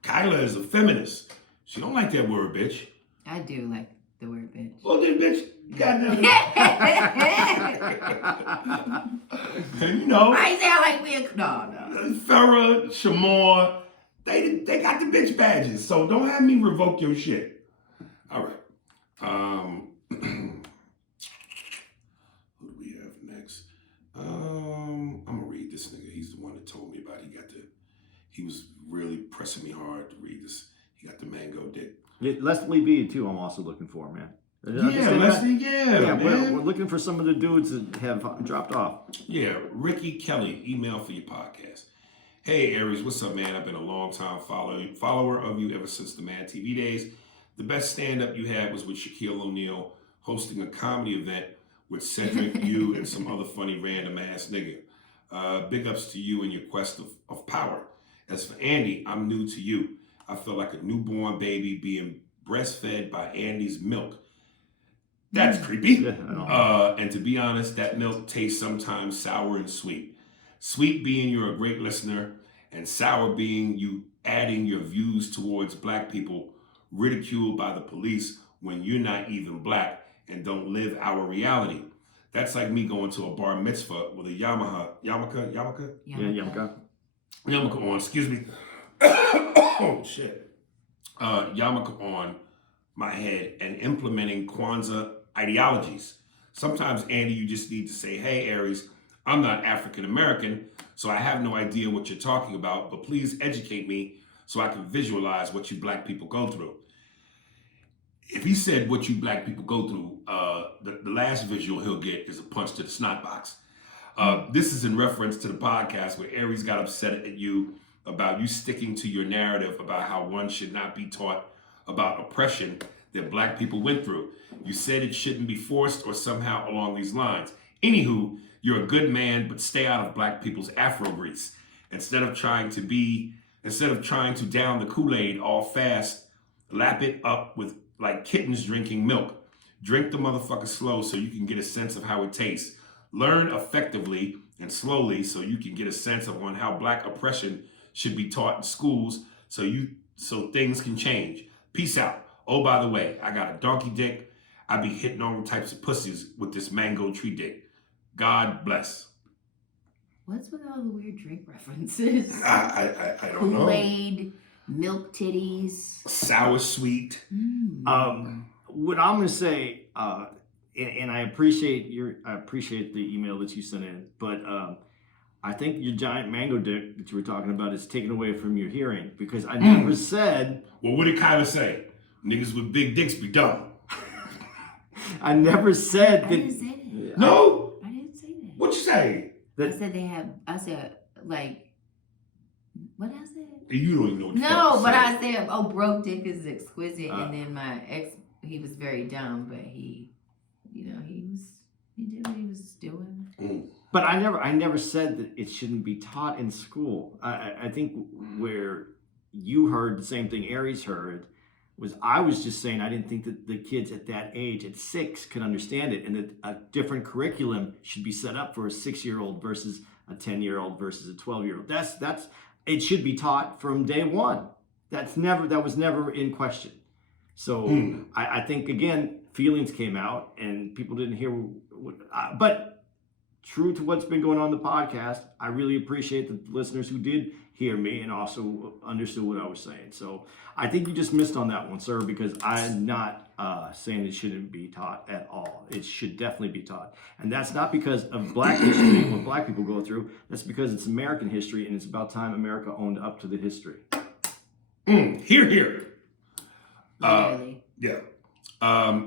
Kyla is a feminist. She don't like that word, bitch. I do like the word bitch. Well, then, bitch, goddamn. And you know, Why you say I like being... No. Farrah, Shamor, they got the bitch badges, so don't have me revoke your shit. All right. Who do we have next? I'm gonna read this nigga. He's the one that told me about it. He was really pressing me hard to read this. He got the mango dick. Yeah, Leslie B too. I'm also looking for, man. Yeah, Leslie. Yeah, man. We're looking for some of the dudes that have dropped off. Yeah, Ricky Kelly, email for your podcast. Hey Aries, what's up, man? I've been a long time follower of you ever since the Mad TV days. The best stand-up you had was with Shaquille O'Neal hosting a comedy event with Cedric, you, and some other funny random ass nigga. Big ups to you and your quest of power. As for Andy, I'm new to you. I feel like a newborn baby being breastfed by Andy's milk. That's creepy. Yeah, I know. And to be honest, that milk tastes sometimes sour and sweet. Sweet being you're a great listener, and sour being you adding your views towards black people ridiculed by the police when you're not even black and don't live our reality. That's like me going to a bar mitzvah with a yarmulke on, excuse me. Oh, shit. Yarmulke on my head and implementing Kwanzaa ideologies. Sometimes, Andy, you just need to say, hey, Aries, I'm not African American, so I have no idea what you're talking about, but please educate me so I can visualize what you black people go through. If he said what you black people go through, the last visual he'll get is a punch to the snot box. This is in reference to the podcast where Aries got upset at you about you sticking to your narrative about how one should not be taught about oppression that black people went through. You said it shouldn't be forced or somehow along these lines. Anywho, you're a good man, but stay out of black people's Afro grease. Instead of trying to down the Kool-Aid all fast, lap it up with like kittens drinking milk. Drink the motherfucker slow so you can get a sense of how it tastes. Learn effectively and slowly so you can get a sense of on how black oppression should be taught in schools so things can change. Peace out. Oh, by the way, I got a donkey dick. I be hitting all types of pussies with this mango tree dick. God bless. What's with all the weird drink references? I don't know. Kool-Aid, milk titties. Sour sweet. What I'm going to say, and I appreciate the email that you sent in, but I think your giant mango dick that you were talking about is taken away from your hearing, because I never said. Well, what did Kyla say? Niggas with big dicks be dumb. I never said I that. didn't say that. No? I didn't say that. What you say? I said, like, what I said? You don't even know what the fuck No, you but said. I said, oh, broke dick is exquisite. And then my ex, he was very dumb, but he did what he was doing. But I never said that it shouldn't be taught in school. I think where you heard the same thing Aries heard was, I was just saying I didn't think that the kids at that age, at 6, could understand it, and that a different curriculum should be set up for a 6-year-old versus a 10-year-old versus a 12-year-old. That's it should be taught from day one. That was never in question. So I think, again, feelings came out and people didn't hear. But true to what's been going on in the podcast, I really appreciate the listeners who did hear me and also understood what I was saying. So I think you just missed on that one, sir, because I'm not saying it shouldn't be taught at all. It should definitely be taught. And that's not because of Black history, what Black people go through. That's because it's American history, and it's about time America owned up to the history. Here. Literally. Yeah.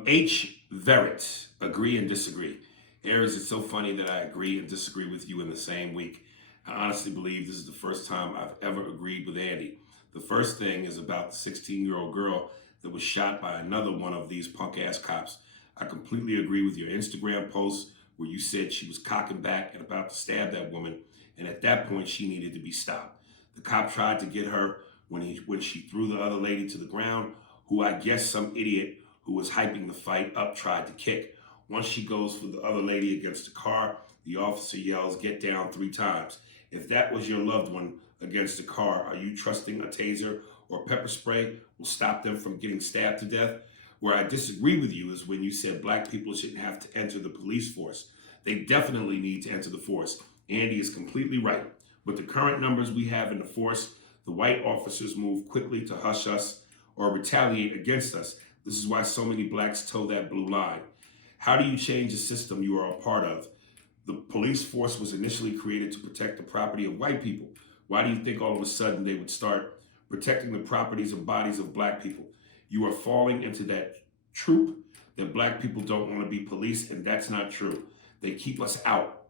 H. Verrett, agree and disagree. Aries, it's so funny that I agree and disagree with you in the same week. I honestly believe this is the first time I've ever agreed with Andy. The first thing is about the 16-year-old girl that was shot by another one of these punk-ass cops. I completely agree with your Instagram post where you said she was cocking back and about to stab that woman, and at that point she needed to be stopped. The cop tried to get her when she threw the other lady to the ground, who I guess some idiot who was hyping the fight up tried to kick. Once she goes for the other lady against the car, the officer yells, "Get down," 3 times. If that was your loved one against the car, are you trusting a taser or pepper spray will stop them from getting stabbed to death? Where I disagree with you is when you said Black people shouldn't have to enter the police force. They definitely need to enter the force. Andy is completely right. With the current numbers we have in the force, the white officers move quickly to hush us or retaliate against us. This is why so many Blacks toe that blue line. How do you change a system you are a part of? The police force was initially created to protect the property of white people. Why do you think all of a sudden they would start protecting the properties and bodies of Black people? You are falling into that trope that Black people don't want to be police, and that's not true. They keep us out.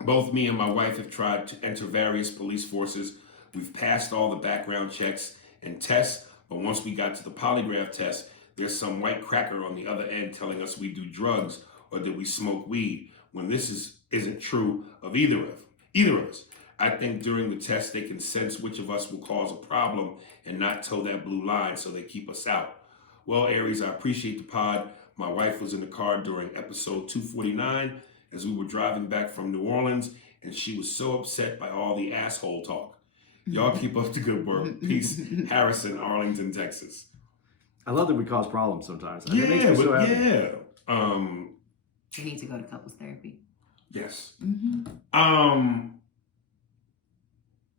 Both me and my wife have tried to enter various police forces. We've passed all the background checks and tests, but once we got to the polygraph test, there's some white cracker on the other end telling us we do drugs or that we smoke weed, when this isn't true of either of us. I think during the test they can sense which of us will cause a problem and not toe that blue line, so they keep us out. Well, Aries, I appreciate the pod. My wife was in the car during episode 249 as we were driving back from New Orleans, and she was so upset by all the asshole talk. Y'all keep up the good work. Peace. Harrison, Arlington, Texas. I love that we cause problems sometimes. Yeah, it makes me so happy. yeah. You need to go to couples therapy. Yes. Mm-hmm.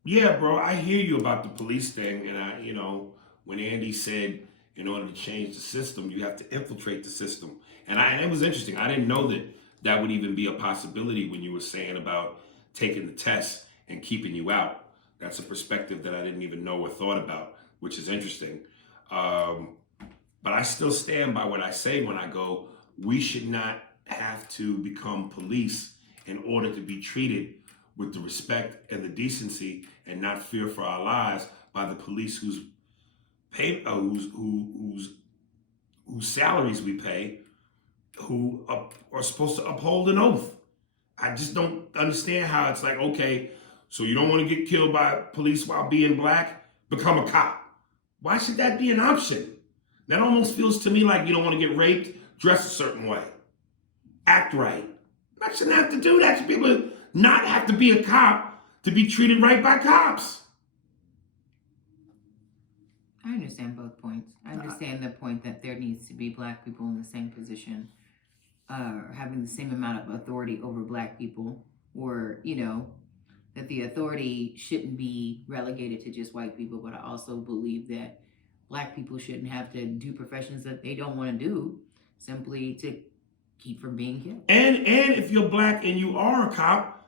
Yeah, bro, I hear you about the police thing, and when Andy said in order to change the system, you have to infiltrate the system, and it was interesting. I didn't know that would even be a possibility when you were saying about taking the test and keeping you out. That's a perspective that I didn't even know or thought about, which is interesting. But I still stand by what I say when I go, we should not have to become police in order to be treated with the respect and the decency and not fear for our lives by the police whose salaries we pay, who are supposed to uphold an oath. I just don't understand how it's like, okay, so you don't want to get killed by police while being Black? Become a cop. Why should that be an option? That almost feels to me like you don't want to get raped, dress a certain way, act right. I shouldn't have to do that. People not have to be a cop to be treated right by cops. I understand both points. I understand the point that there needs to be Black people in the same position having the same amount of authority over Black people, or that the authority shouldn't be relegated to just white people. But I also believe that Black people shouldn't have to do professions that they don't want to do simply to keep from being killed. And if you're Black and you are a cop,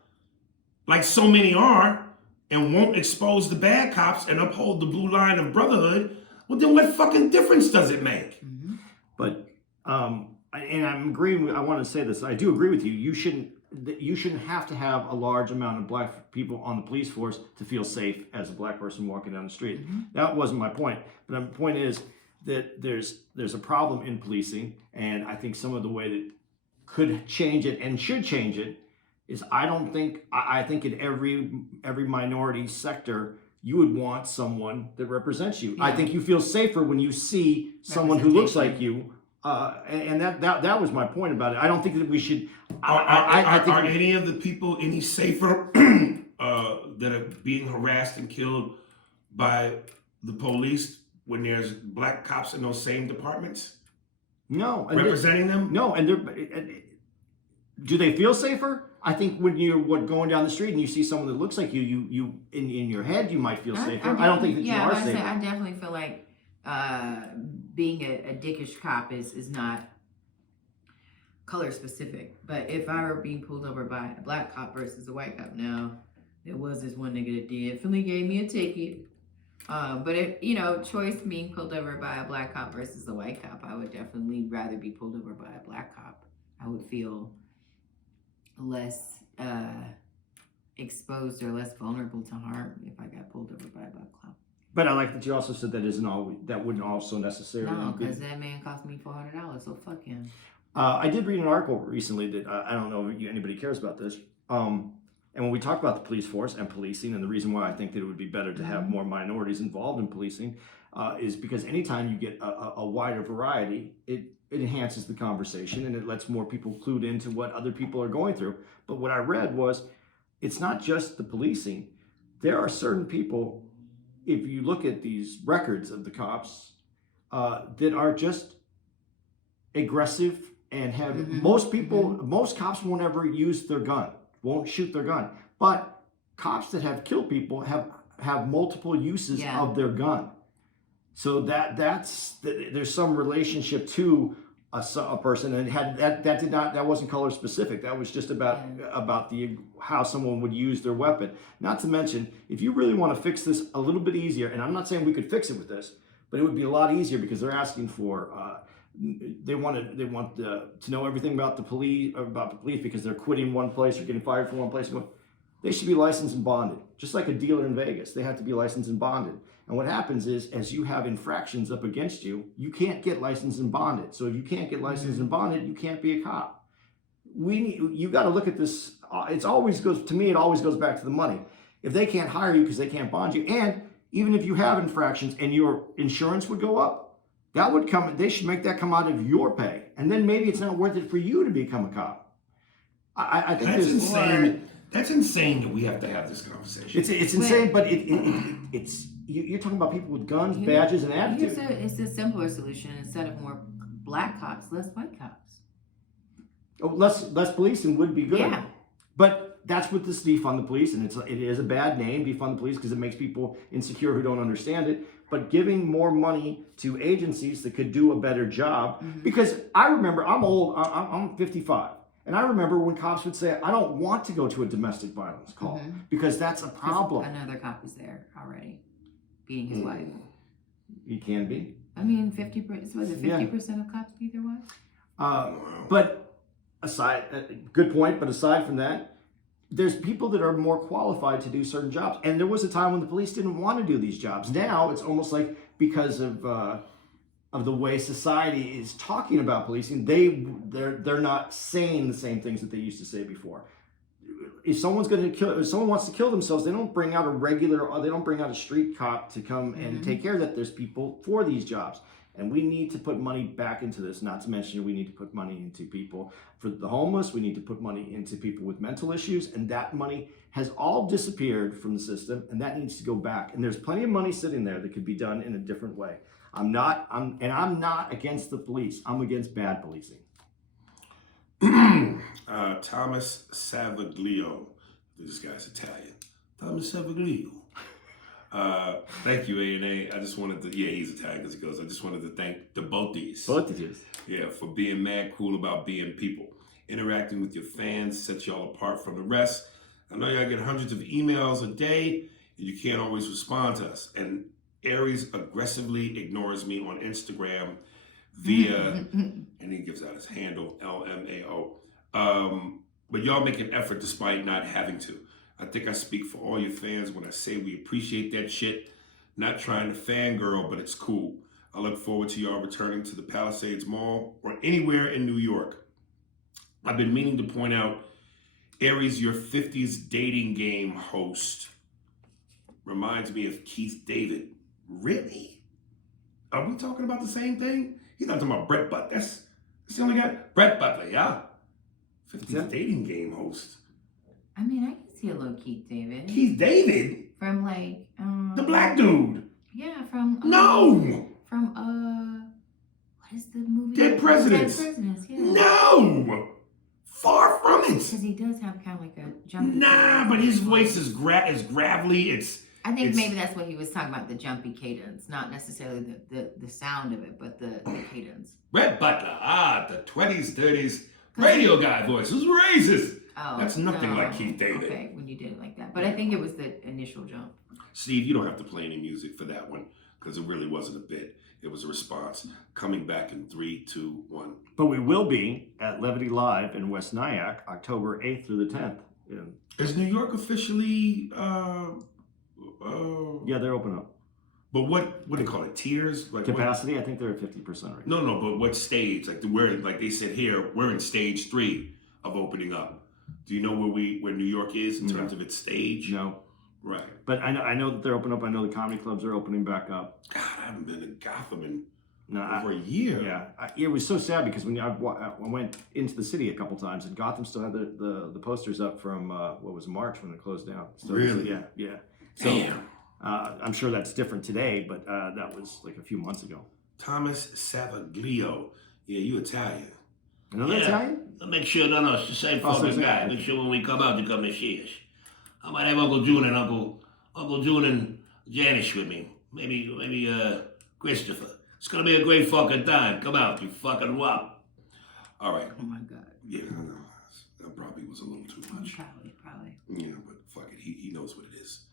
like so many are, and won't expose the bad cops and uphold the blue line of brotherhood, well, then what fucking difference does it make? Mm-hmm. But and I'm agreeing. I want to say this. I do agree with you. You shouldn't have to have a large amount of Black people on the police force to feel safe as a Black person walking down the street. Mm-hmm. That wasn't my point. But my point is that there's a problem in policing, and I think some of the way that could change it and should change it is I think in every minority sector you would want someone that represents you. Yeah. I think you feel safer when you see someone who looks like you. And that was my point about it. I don't think that we should. I think are any of the people any safer that are being harassed and killed by the police when there's Black cops in those same departments no representing them? No, and do they feel safer? I think when you're going down the street and you see someone that looks like you in your head you might feel safer. I don't think that you are safer. I definitely feel like being a dickish cop is not color specific. But if I were being pulled over by a Black cop versus a white cop, now there was this one nigga that definitely gave me a ticket. But if choice being pulled over by a Black cop versus a white cop, I would definitely rather be pulled over by a Black cop. I would feel less exposed or less vulnerable to harm if I got pulled over by a Black cop. But I like that you also said that wouldn't also necessarily. No, because that man cost me $400, so fuck him. I did read an article recently that I don't know if anybody cares about this. And when we talk about the police force and policing, and the reason why I think that it would be better to have more minorities involved in policing is because anytime you get a wider variety, it enhances the conversation and it lets more people clued into what other people are going through. But what I read was, it's not just the policing. There are certain people, if you look at these records of the cops, that are just aggressive and have most cops won't ever use their gun, won't shoot their gun. But cops that have killed people have multiple uses of their gun. So there's some relationship to a person, and that wasn't color specific. That was just about how someone would use their weapon. Not to mention, if you really want to fix this a little bit easier, and I'm not saying we could fix it with this, but it would be a lot easier because they're asking for they want to know everything about the police because they're quitting one place or getting fired from one place. They should be licensed and bonded, just like a dealer in Vegas. They have to be licensed and bonded. And what happens is, as you have infractions up against you, you can't get licensed and bonded. So if you can't get licensed and bonded, you can't be a cop. You got to look at this. It always goes back to the money. If they can't hire you because they can't bond you, and even if you have infractions and your insurance would go up, they should make that come out of your pay. And then maybe it's not worth it for you to become a cop. I think that's insane. That's insane that we have to have this conversation. It's insane, but it's you're talking about people with guns, badges, and attitude. It's a simpler solution. Instead of more Black cops, less white cops. Oh, less policing would be good. Yeah. But that's what this defund the police, and it is a bad name, defund the police, because it makes people insecure who don't understand it. But giving more money to agencies that could do a better job, because I remember, I'm old, I'm 55. And I remember when cops would say, I don't want to go to a domestic violence call because that's a problem. Another cop was there already, beating his wife. You can be. I mean, 50%, was it 50% of cops beat their wives? But good point, but aside from that, there's people that are more qualified to do certain jobs. And there was a time when the police didn't want to do these jobs. Now it's almost like because of the way society is talking about policing, they're not saying the same things that they used to say before. If someone wants to kill themselves, they don't bring out a street cop to come and take care of that. There's people for these jobs. And we need to put money back into this, not to mention we need to put money into people for the homeless. We need to put money into people with mental issues. And that money has all disappeared from the system, and that needs to go back. And there's plenty of money sitting there that could be done in a different way. I'm not against the police. I'm against bad policing. Thomas Savaglio. This guy's Italian. Thomas Savaglio. Thank you, A&A. I just wanted to, yeah, he's Italian because he goes, I just wanted to thank the both Both of you. Yeah, for being mad cool about being people. Interacting with your fans sets y'all apart from the rest. I know y'all get hundreds of emails a day and you can't always respond to us. And Aries aggressively ignores me on Instagram via, and he gives out his handle, LMAO. But y'all make an effort despite not having to. I think I speak for all your fans when I say we appreciate that shit. Not trying to fangirl, but it's cool. I look forward to y'all returning to the Palisades Mall or anywhere in New York. I've been meaning to point out, Aries, your 50s dating game host reminds me of Keith David. Really? Are we talking about the same thing? He's not talking about Brett Butler. That's the only guy. Brett Butler, yeah. 50s dating game host. I mean, I can see a little Keith David. Keith David? From like The black dude. Yeah, from No. From what is the movie? Dead Presidents. Dead Presidents, yeah. No. Far from it. Because he does have kind of like a jumpy. Nah, but his voice is gravelly. I think maybe that's what he was talking about, the jumpy cadence, not necessarily the sound of it, but the cadence. Brett Butler, the 20s, 30s radio guy voice was racist. Oh, that's nothing like Keith David. Okay, when you did it like that. But I think it was the initial jump. Steve, you don't have to play any music for that one because it really wasn't a bit. It was a response. Coming back in 3, 2, 1. But we will be at Levity Live in West Nyack, October 8th through the 10th. Yeah, Is New York officially... yeah, they're open up. But what do they call it? Tiers? Like Capacity, I think they're at 50% right now. No, but what stage? Like they said here, we're in stage 3 of opening up. Do you know where New York is in terms of its stage? No. Right. But I know that they're open up. I know the comedy clubs are opening back up. God, I haven't been in Gotham in No, over a year. Yeah, it was so sad because when I went into the city a couple times, and Gotham still had the posters up from what was March when it closed down. So, Really? Yeah. So, Damn. I'm sure that's different today, but that was like a few months ago. Thomas Savaglio. Yeah, you Italian. Another Italian? Make sure, no, it's the same Oh, fucking same guy. guy. Make sure when we come out, you come and see us. I might have Uncle June and Uncle June and Janice with me. Maybe Christopher. It's gonna be a great fucking time. Come out, you fucking wop. All right. Oh my God. Yeah, I know. That probably was a little too much. Probably. Yeah, but fuck it. He knows what it is.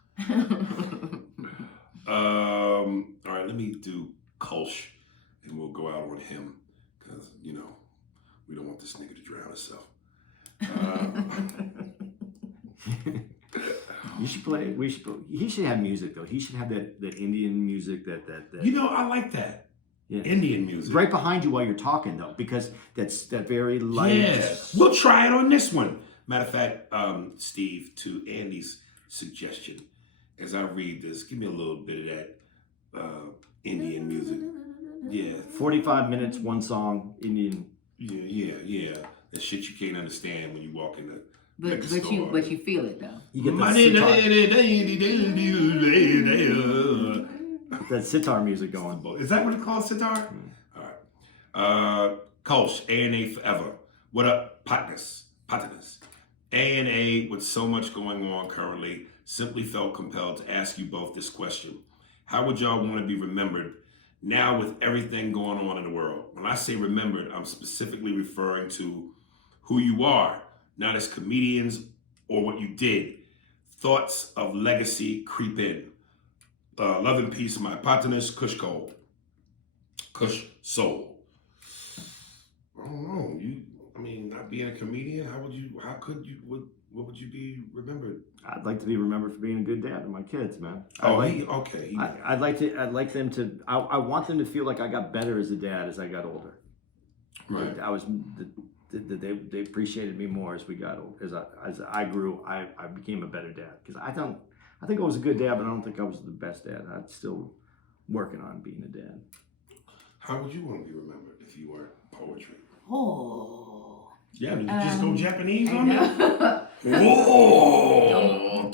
All right, let me do Kolsch, and we'll go out on him because we don't want this nigga to drown himself. You should play. He should have music though. He should have that Indian music. That. I like that. Yeah. Indian music. Right behind you while you're talking though, because that's that very light. Yeah, we'll try it on this one. Matter of fact, Steve, to Andy's suggestion, as I read this, give me a little bit of that Indian music. Yeah. 45 minutes, one song, Indian. Yeah. That shit you can't understand when you walk in the But you feel it though. You get that sitar music going. Is that what it's called, sitar? All right. Kolsch, A&A forever. What up, partners? A&A, with so much going on currently, simply felt compelled to ask you both this question. How would y'all want to be remembered now with everything going on in the world? When I say remembered, I'm specifically referring to who you are, not as comedians or what you did. Thoughts of legacy creep in. Love and peace, my partners, Kush Soul. I don't know. Not being a comedian, what would you be remembered? I'd like to be remembered for being a good dad to my kids, man. Okay. I'd like them to. I want them to feel like I got better as a dad as I got older. Right. They appreciated me more as we got older. As I grew, I became a better dad because I think I was a good dad, but I don't think I was the best dad. I'm still working on being a dad. How would you want to be remembered if you were poetry? Oh. Yeah, did you just go Japanese I on know. that? Oh,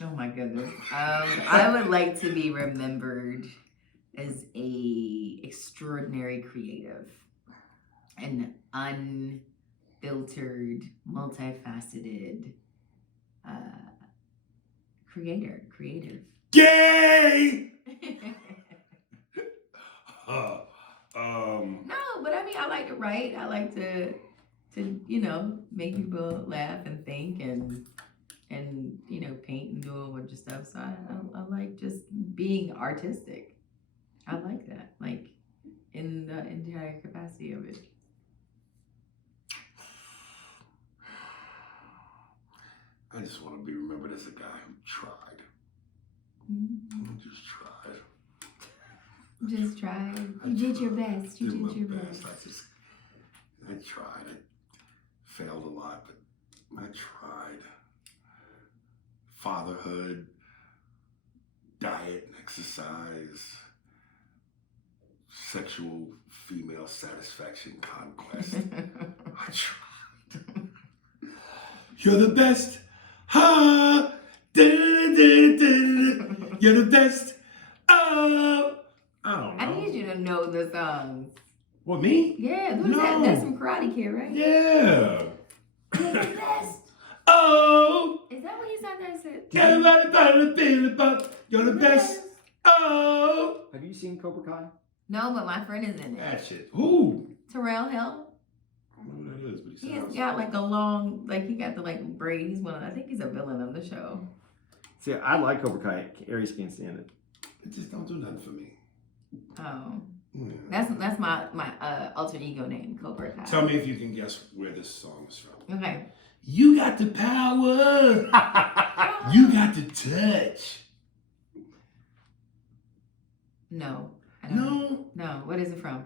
Oh my goodness. I would like to be remembered as a extraordinary creative. an unfiltered, multifaceted creative. Gay. No, but I mean, I like to write. I like to make people laugh and think and paint and do a bunch of stuff. So I like just being artistic. I like that, like in the entire capacity of it. I just want to be remembered as a guy who tried. Mm-hmm. I just tried. Just try. You did your best. You did your best. I tried. I failed a lot, but I tried. Fatherhood, diet and exercise, sexual female satisfaction conquest. I tried. You're the best. Ha! Da-da-da-da-da-da. You're the best. Oh! I don't know. I need you to know the songs. What, me? Yeah, No. that's from Karate Kid, right? Yeah. You're the best. Oh! Is that what he said? That said. Everybody better feel about. You're the best. Oh! Have you seen Cobra Kai? No, but my friend is in it. That shit. Who? Terrell Hill. I don't know who that is, but he He's sounds. got like a long, like he got the like braid. He's I think he's a villain of the show. See, I like Cobra Kai. Aries can't stand it. It just don't do nothing for me. Oh, Yeah. that's my alter ego name, Cobra Kai. Tell me if you can guess where this song is from. Okay. You got the power. You got the touch. No. I don't know. No. No. What is it from?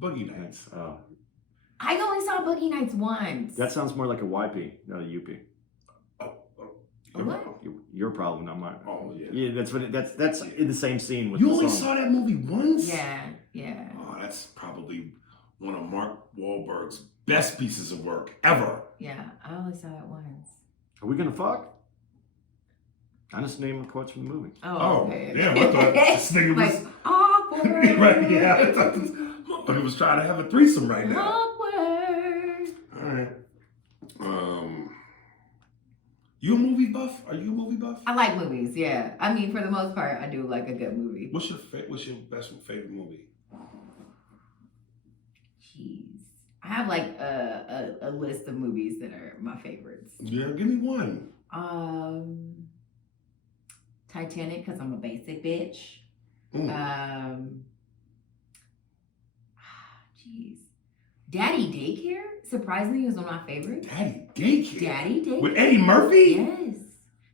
Boogie Nights. Oh, I only saw Boogie Nights once. that sounds more like a YP, not a UP. What? Your problem, not mine. Oh, yeah. Yeah, that's what. That's in the same scene with You the only song. saw that movie once? Yeah. Yeah. Oh, that's probably one of Mark Wahlberg's best pieces of work ever. Yeah. I only saw it once. Are we gonna fuck? I just named quotes from the movie. Oh, okay. damn, I thought this nigga was... Like, awkward. right, yeah. I thought this motherfucker was trying to have a threesome right now. Awkward. All right. You a movie buff? Are you a movie buff? I like movies, yeah. I mean, for the most part, I do like a good movie. What's your best favorite movie? Jeez. I have like a list of movies that are my favorites. Yeah, give me one. Titanic, because I'm a basic bitch. Jeez. Daddy Daycare, surprisingly, was one of my favorites. Daddy Daycare? Daddy Daycare. With Eddie Murphy? Yes.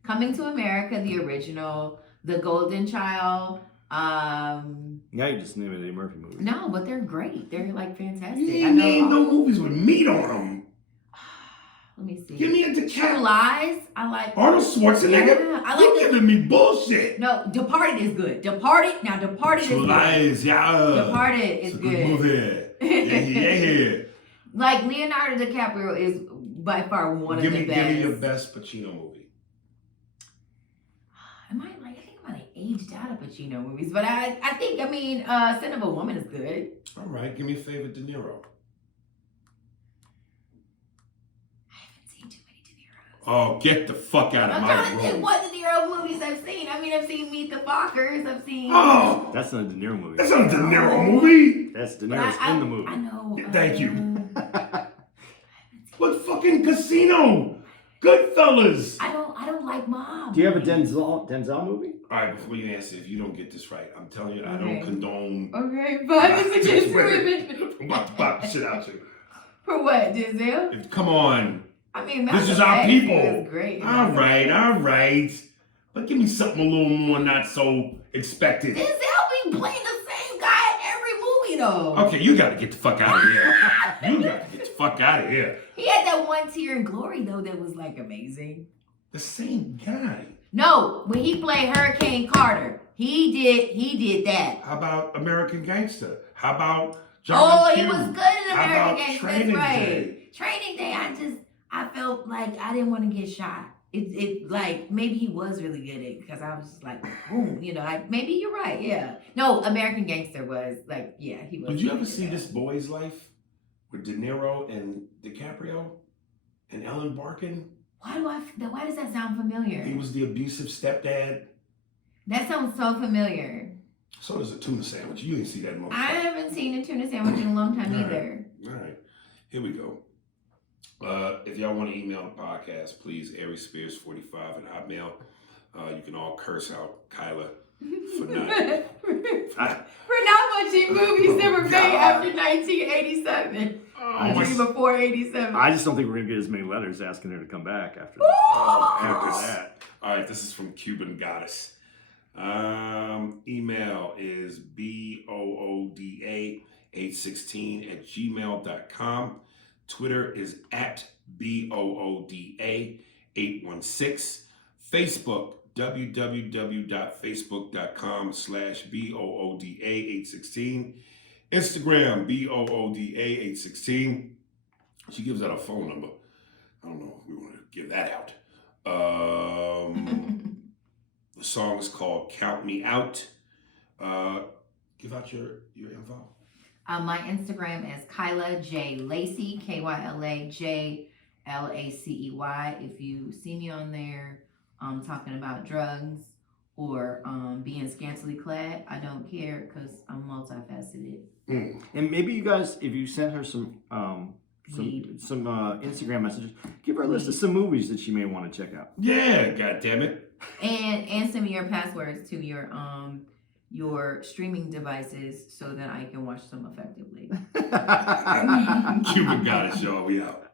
Coming to America, the original, The Golden Child. Now you just named Eddie Murphy movie. No, but they're great. They're like fantastic. You I ain't know named all- no movies with meat on them. Let me see. Give me a True DiCaprio. Lies. I like. Arnold Schwarzenegger? Yeah, I You like giving me bullshit. No, Departed is good. Departed is True good. Lies, yeah. Departed is It's a good. movie. Yeah. Like Leonardo DiCaprio is by far one of the best. Give me your best Pacino movie. I think I might have aged out of Pacino movies, but I think Sin of a Woman is good. All right, give me a favorite De Niro. I haven't seen too many De Niro's. Oh, get the fuck out of I'm my trying to think room. what De Niro movies I've seen. I've seen Meet the Fockers. I've seen. Oh, That's not a De Niro movie. that's not a De Niro movie. That's De But Niro's in the movie. I know. Thank you. What fucking Casino? Goodfellas. I don't like mob. Do you have a movies. Denzel movie? All right, before you answer, if you don't get this right, I'm telling you, I Okay. don't condone. Okay, violence against women. I'm about to pop the shit out you. For what, Denzel? Come on. I mean, This Malcolm is our X people. is great. All right. But give me something a little more not so expected. Denzel be playing the same guy in every movie, though. Okay, you gotta get the fuck out of here. You gotta get the fuck out of here. He had that one Tear in Glory, though, that was like amazing. The same guy. No, when he played Hurricane Carter, he did that. How about American Gangster? How about John Oh, Q? he was good in How American about Gangster. That's Training right. Day? Training Day, I felt like I didn't want to get shot. It like maybe he was really good at it because I was just like, boom, maybe you're right, yeah. No, American Gangster was like, yeah, he was. Did you really ever good see at This Boy's Life? with De Niro and DiCaprio and Ellen Barkin. Why does that sound familiar? He was the abusive stepdad. That sounds so familiar. So does a tuna sandwich. You didn't see that movie. I haven't seen a tuna sandwich in a long time All right. either. All right, here we go. If y'all want to email the podcast, please, AriesSpears45 at Hotmail. You can all curse out Kyla for not. For not watching movies that were made after 1987. I Or just- before 87. I just don't think we're gonna get as many letters asking her to come back after that. All right, this is from Cuban Goddess. Email is booda816@gmail.com. Twitter is at booda816. Facebook, www.facebook.com/booda816. Instagram, booda816. She gives out a phone number. I don't know if we want to give that out. The song is called Count Me Out. Give out your info. My Instagram is Kyla J Lacey, KYLA JLACEY. If you see me on there talking about drugs or being scantily clad, I don't care because I'm multifaceted. And maybe you guys, if you sent her some Instagram messages, give her a list of some movies that she may want to check out. Yeah, God damn it. And send me your passwords to your streaming devices so that I can watch them effectively. Cuban Goddess, y'all. We out.